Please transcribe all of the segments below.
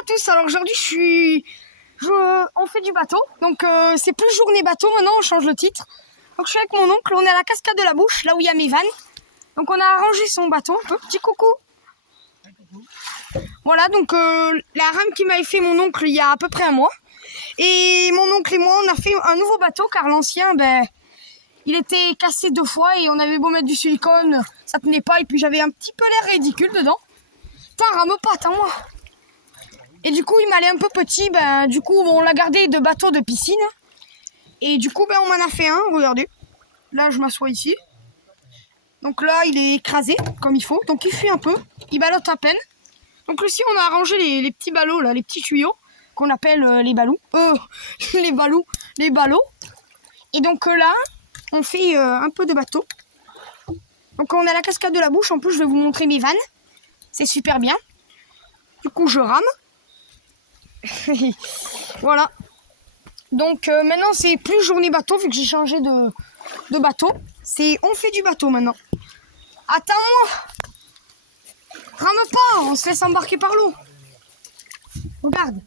à tous, alors aujourd'hui on fait du bateau, donc c'est plus journée bateau maintenant, on change le titre. Donc je suis avec mon oncle, on est à la cascade de la Bouche, là où il y a mes vannes. Donc on a arrangé son bateau un peu, petit coucou. Voilà, donc la rame qui m'avait fait mon oncle il y a à peu près un mois. Et mon oncle et moi on a fait un nouveau bateau car l'ancien, il était cassé 2 fois et on avait beau mettre du silicone, ça tenait pas et puis j'avais un petit peu l'air ridicule dedans. Putain, rame pas, attends-moi. Et du coup, il m'allait un peu petit, du coup, on l'a gardé de bateau de piscine. Et du coup, on m'en a fait un, regardez. Là, je m'assois ici. Donc là, il est écrasé, comme il faut. Donc il fuit un peu, il ballotte à peine. Donc ici, on a arrangé les petits ballots, là, les petits tuyaux, qu'on appelle les ballots. Les ballots. Et donc là, on fait un peu de bateau. Donc on a la cascade de la Bouche, en plus, je vais vous montrer mes vannes. C'est super bien. Du coup, je rame. Voilà. Donc maintenant, c'est plus journée bateau, vu que j'ai changé de bateau. On fait du bateau maintenant. Attends-moi. Rame pas, on se laisse embarquer par l'eau. Regarde.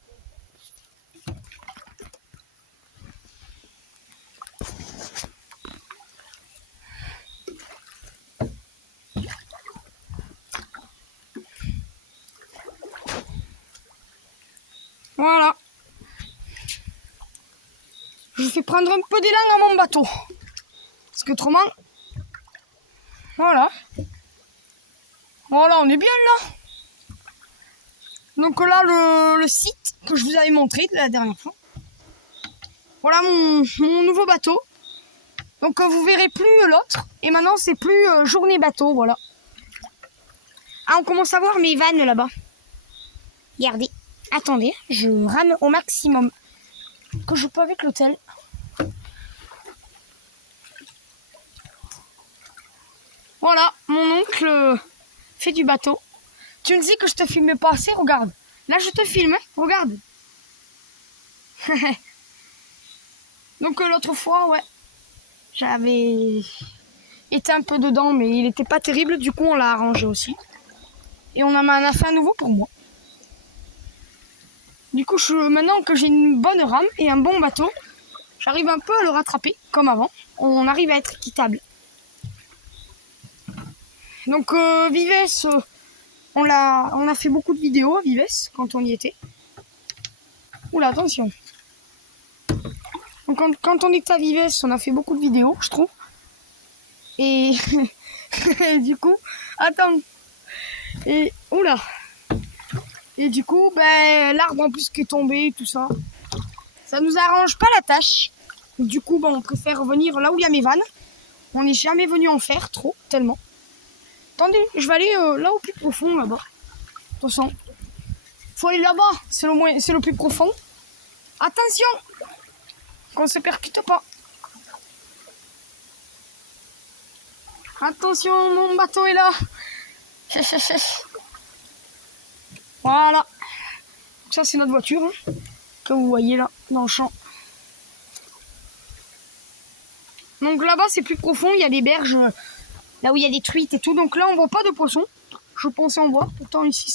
Voilà. Je fais prendre un peu d'élan à mon bateau. Parce que autrement... Voilà. Voilà, on est bien là. Donc là, le site que je vous avais montré de la dernière fois. Voilà mon nouveau bateau. Donc vous verrez plus l'autre. Et maintenant, c'est plus journée bateau, voilà. Ah, on commence à voir mes vannes là-bas. Regardez. Attendez, je rame au maximum que je peux avec l'hôtel. Voilà, mon oncle fait du bateau. Tu me dis que je te filme pas assez, regarde. Là, je te filme, hein, regarde. Donc l'autre fois, ouais, j'avais été un peu dedans, mais il était pas terrible. Du coup, on l'a arrangé aussi. Et on en a fait un nouveau pour moi. Du coup, maintenant que j'ai une bonne rame et un bon bateau, j'arrive un peu à le rattraper, comme avant. On arrive à être équitable. Donc Vives, on a fait beaucoup de vidéos à Vives quand on y était. Oula, attention. Donc quand on était à Vives, on a fait beaucoup de vidéos, je trouve. Et du coup, attends. Et oula. Et du coup, l'arbre en plus qui est tombé, tout ça, ça nous arrange pas la tâche. Du coup, on préfère venir là où il y a mes vannes. On n'est jamais venu en faire trop, tellement. Attendez, je vais aller là au plus profond, là-bas. De toute façon, faut aller là-bas, c'est le plus profond. Attention, qu'on se percute pas. Attention, mon bateau est là. Voilà. Ça, c'est notre voiture, hein, que vous voyez là, dans le champ. Donc là-bas, c'est plus profond, il y a des berges, là où il y a des truites et tout. Donc là, on voit pas de poissons. Je pensais en voir. Pourtant, ici,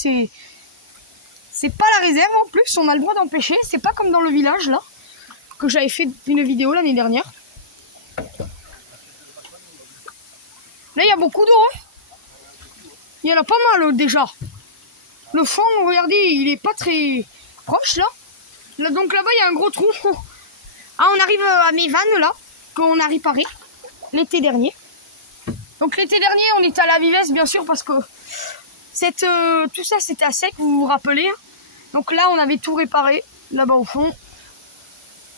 c'est pas la réserve en plus. On a le droit d'en pêcher. C'est pas comme dans le village, là, que j'avais fait une vidéo l'année dernière. Là, il y a beaucoup d'eau. Hein. Il y en a pas mal déjà. Le fond, regardez, il est pas très proche, là. Donc là-bas, il y a un gros trou. Ah, on arrive à mes vannes, là, qu'on a réparé l'été dernier. Donc l'été dernier, on était à la Vives, bien sûr, parce que tout ça, c'était à sec, vous vous rappelez. Hein. Donc là, on avait tout réparé, là-bas au fond.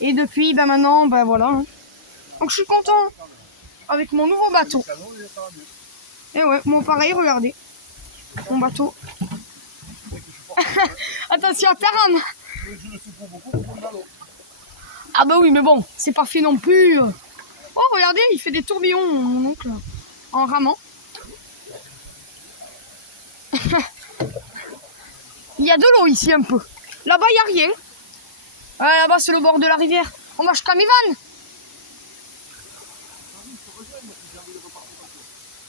Et depuis, maintenant, voilà. Hein. Donc je suis content avec mon nouveau bateau. Et ouais, moi pareil, regardez. Mon bateau. Attention à ta rame. Ah bah oui, mais bon, c'est pas fait non plus. Oh, regardez, il fait des tourbillons, mon oncle, en ramant. Il y a de l'eau ici un peu. Là-bas, il n'y a rien. Ouais, là-bas, c'est le bord de la rivière. On va jusqu'à mes vannes.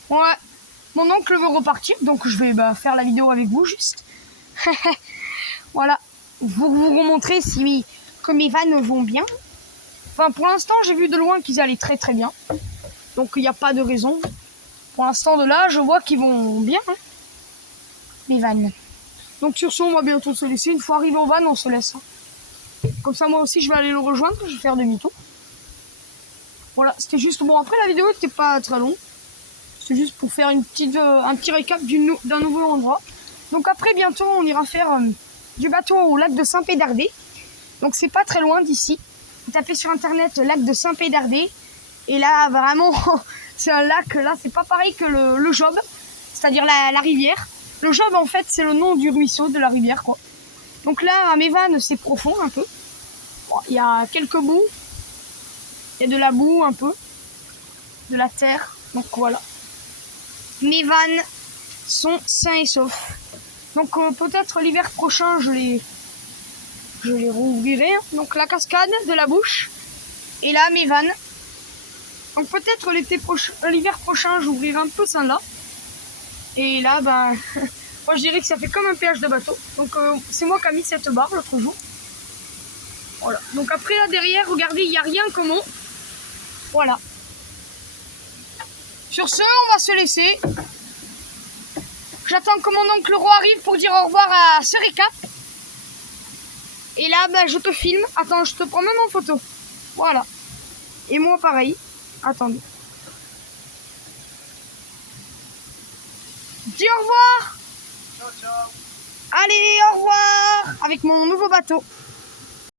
Ouais, mon oncle veut repartir, donc je vais faire la vidéo avec vous juste. Voilà. pour vous montrer que mes vannes vont bien. Enfin, pour l'instant, j'ai vu de loin qu'ils allaient très très bien. Donc, il n'y a pas de raison. Pour l'instant, de là, je vois qu'ils vont bien, hein, mes vannes. Donc, sur ce, on va bientôt se laisser. Une fois arrivé aux vannes, on se laisse. Hein. Comme ça, moi aussi, je vais aller le rejoindre. Je vais faire demi-tour. Voilà, c'était juste... Bon, après, la vidéo n'était pas très longue. C'est juste pour faire un petit récap d'un nouveau endroit. Donc, après, bientôt, on ira faire du bateau au lac de Saint-Pédardé. Donc, c'est pas très loin d'ici. Vous tapez sur internet lac de Saint-Pédardé. Et là, vraiment, c'est un lac. Là, c'est pas pareil que le Job, c'est-à-dire la rivière. Le Job, en fait, c'est le nom du ruisseau de la rivière, quoi. Donc là, à Mévannes, c'est profond un peu. Bon, il y a quelques boues. Il y a de la boue un peu. De la terre. Donc voilà. Mévannes sont sains et saufs. Donc peut-être l'hiver prochain, je les rouvrirai. Donc la cascade de la Bouche. Et là, Mévannes. Donc peut-être l'hiver prochain, j'ouvrirai un peu celle-là. Et là, ben, moi je dirais que ça fait comme un péage de bateau. Donc c'est moi qui ai mis cette barre l'autre jour. Voilà. Donc après là derrière, regardez, il n'y a rien comme eau. Voilà. Sur ce, on va se laisser. J'attends que mon oncle Roi arrive pour dire au revoir à ce récap. Et là, ben, je te filme. Attends, je te prends même en photo. Voilà. Et moi pareil. Attendez. Dis au revoir. Ciao, ciao. Allez, au revoir. Avec mon nouveau bateau.